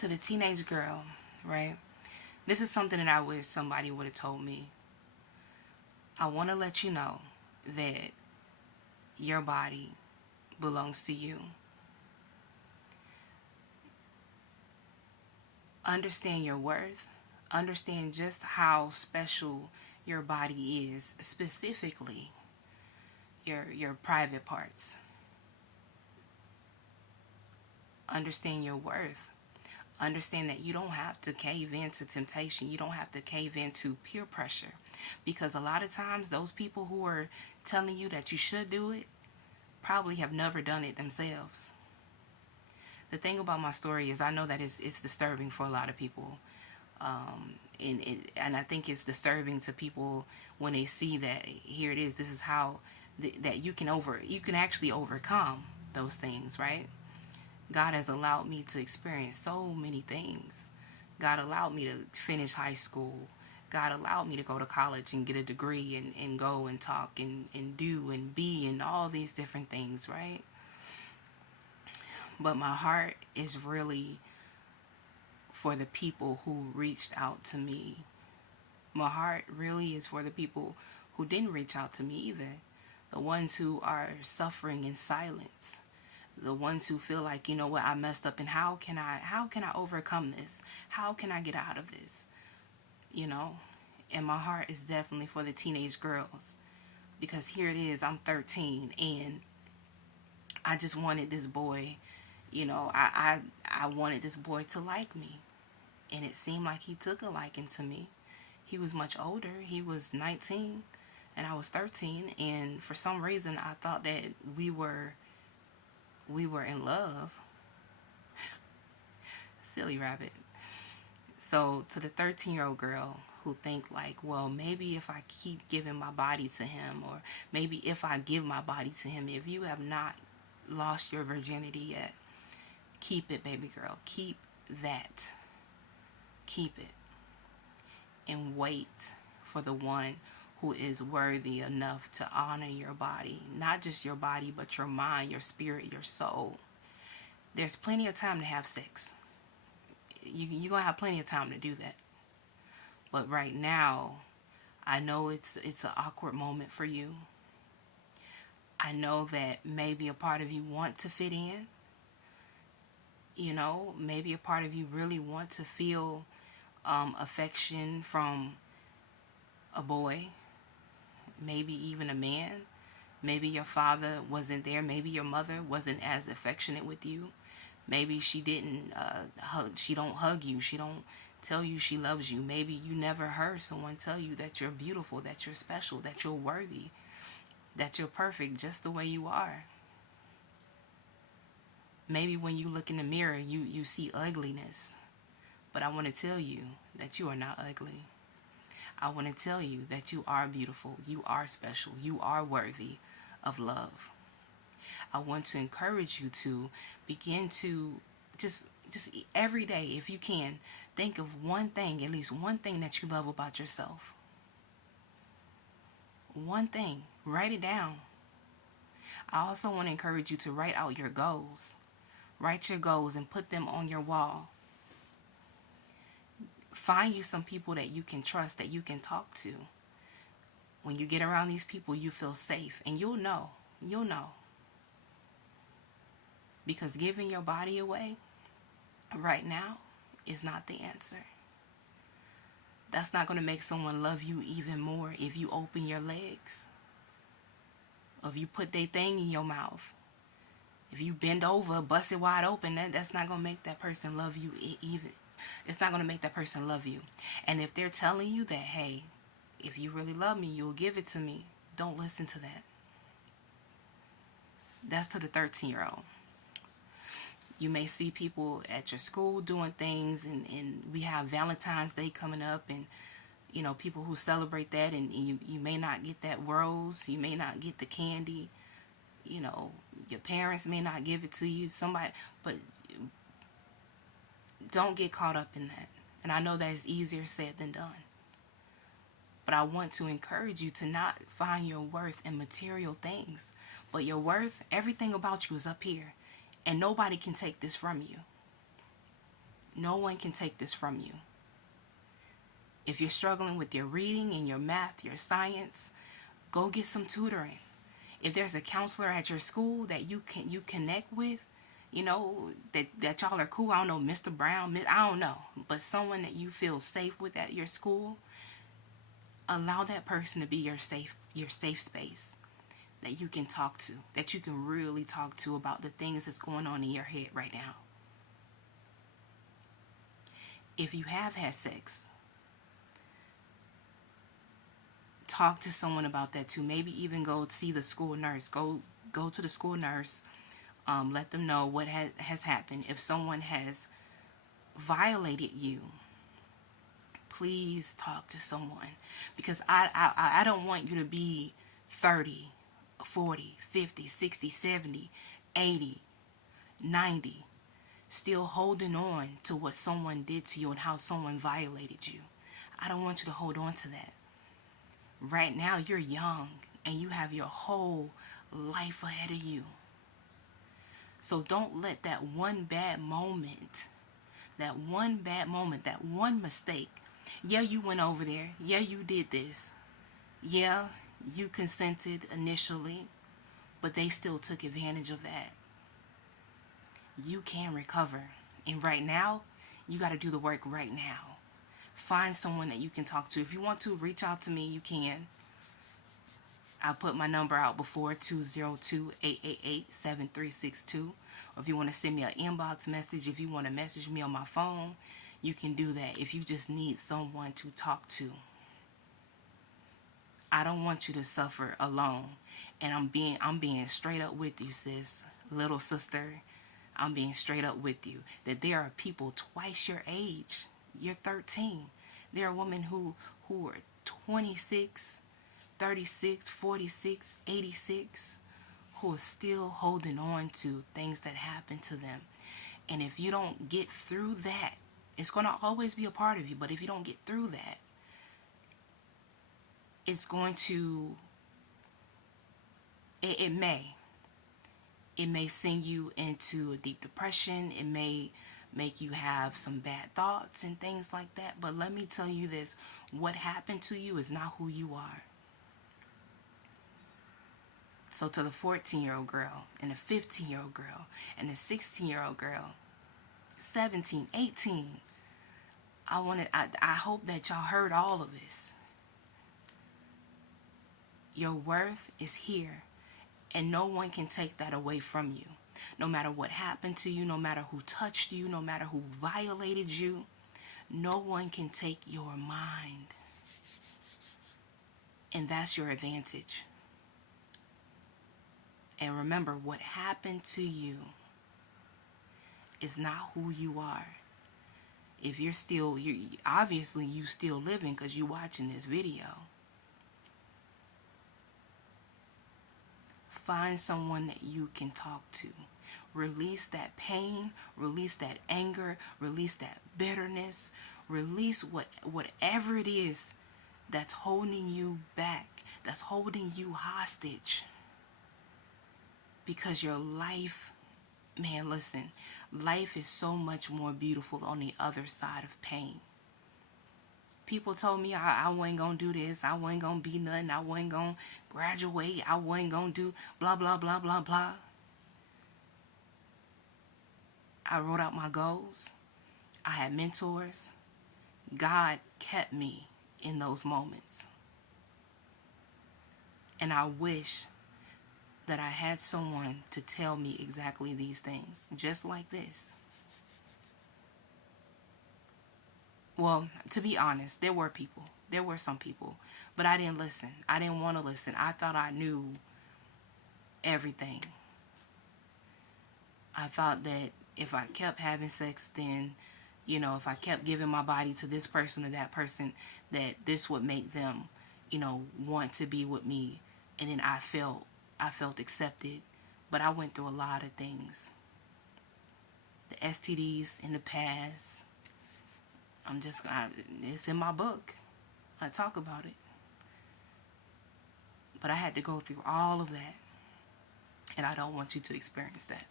To the teenage girl, right? This is something that I wish somebody would have told me. I want to let you know that your body belongs to you. Understand your worth. Understand just how special your body is, specifically your private parts. Understand your worth. Understand that you don't have to cave into temptation. You don't have to cave into peer pressure. Because a lot of times those people who are telling you that you should do it probably have never done it themselves. The thing about my story is I know that it's disturbing for a lot of people. And I think it's disturbing to people when they see that here it is, this is how that you can actually overcome those things, right? God has allowed me to experience so many things. God allowed me to finish high school. God allowed me to go to college and get a degree and go and talk and do and be and all these different things, right? But my heart is really for the people who reached out to me. My heart really is for the people who didn't reach out to me either. The ones who are suffering in silence. The ones who feel like, you know what, I messed up and how can I overcome this? How can I get out of this? You know? And my heart is definitely for the teenage girls. Because here it is, I'm 13 and I just wanted this boy, you know, I wanted this boy to like me. And it seemed like he took a liking to me. He was much older. He was 19 and I was 13. And for some reason, I thought that we were in love. Silly rabbit. So to the 13-year-old girl who think like, well, maybe if I keep giving my body to him, or maybe if I give my body to him, if you have not lost your virginity yet, keep it, baby girl. Keep that. Keep it. And wait for the one who is worthy enough to honor your body. Not just your body, but your mind, your spirit, your soul. There's plenty of time to have sex. You're going to have plenty of time to do that. But right now, I know it's an awkward moment for you. I know that maybe a part of you want to fit in. You know, maybe a part of you really want to feel affection from a boy, maybe even a man. Maybe your father wasn't there. Maybe your mother wasn't as affectionate with you. Maybe she didn't she don't hug you. She don't tell you she loves you. Maybe you never heard someone tell you that you're beautiful, that you're special, that you're worthy, that you're perfect just the way you are. Maybe when you look in the mirror, you see ugliness. But I want to tell you that you are not ugly. I want to tell you that you are beautiful. You are special. You are worthy of love. I want to encourage you to begin to just every day, if you can, think of one thing, at least one thing that you love about yourself. One thing. Write it down. I also want to encourage you to write out your goals. Write your goals and put them on your wall. Find you some people that you can trust, that you can talk to. When you get around these people, you feel safe. And you'll know. You'll know. Because giving your body away right now is not the answer. That's not going to make someone love you even more if you open your legs. Or if you put their thing in your mouth. If you bend over, bust it wide open, that's not going to make that person love you even. It's not going to make that person love you. And if they're telling you that, hey, if you really love me, you'll give it to me, don't listen to that. That's to the 13-year-old. You may see people at your school doing things, and we have Valentine's Day coming up, and you know, people who celebrate that, and you may not get that rose, you may not get the candy, you know, your parents may not give it to you, somebody, but don't get caught up in that. And I know that is easier said than done. But I want to encourage you to not find your worth in material things. But your worth, everything about you is up here. And nobody can take this from you. No one can take this from you. If you're struggling with your reading and your math, your science, go get some tutoring. If there's a counselor at your school that you connect with, you know, that y'all are cool. I don't know, Mr. Brown, I don't know, but someone that you feel safe with at your school, allow that person to be your safe space that you can talk to, that you can really talk to about the things that's going on in your head right now. If you have had sex, talk to someone about that too. Maybe even go see the school nurse. Go to the school nurse. Let them know what has happened. If someone has violated you, please talk to someone, because I don't want you to be 30, 40, 50, 60, 70, 80, 90, still holding on to what someone did to you and how someone violated you. I don't want you to hold on to that. Right now, you're young and you have your whole life ahead of you. So don't let that one bad moment, that one mistake, yeah, you went over there, yeah, you did this, yeah, you consented initially, but they still took advantage of that. You can recover. And right now, you got to do the work right now. Find someone that you can talk to. If you want to reach out to me, you can. I'll put my number out before, 202-888-7362. Or if you want to send me an inbox message, if you want to message me on my phone, you can do that. If you just need someone to talk to. I don't want you to suffer alone. And I'm being straight up with you, sis. Little sister, I'm being straight up with you. That there are people twice your age. You're 13. There are women who are 26, 36, 46, 86, who are still holding on to things that happened to them. And if you don't get through that, it's going to always be a part of you. But if you don't get through that, it's going to, it may send you into a deep depression. It may make you have some bad thoughts and things like that. But let me tell you this, what happened to you is not who you are. So to the 14-year-old girl and the 15-year-old girl and the 16-year-old girl, 17, 18, I hope that y'all heard all of this. Your worth is here, and no one can take that away from you. No matter what happened to you, no matter who touched you, no matter who violated you, no one can take your mind. And that's your advantage. And remember, what happened to you is not who you are. If you're still, obviously you still living because you're watching this video. Find someone that you can talk to. Release that pain, release that anger, release that bitterness, release whatever it is that's holding you back, that's holding you hostage. Because your life, man, listen, life is so much more beautiful on the other side of pain. People told me I wasn't going to do this, I wasn't going to be nothing, I wasn't going to graduate, I wasn't going to do blah, blah, blah, blah, blah. I wrote out my goals. I had mentors. God kept me in those moments. And I wish that I had someone to tell me exactly these things, just like this. Well, to be honest, there were some people, but I didn't listen. I didn't want to listen. I thought I knew everything. I thought that if I kept having sex, then, if I kept giving my body to this person or that person, that this would make them, want to be with me. And then I felt accepted, but I went through a lot of things. The STDs in the past, it's in my book. I talk about it. But I had to go through all of that, and I don't want you to experience that.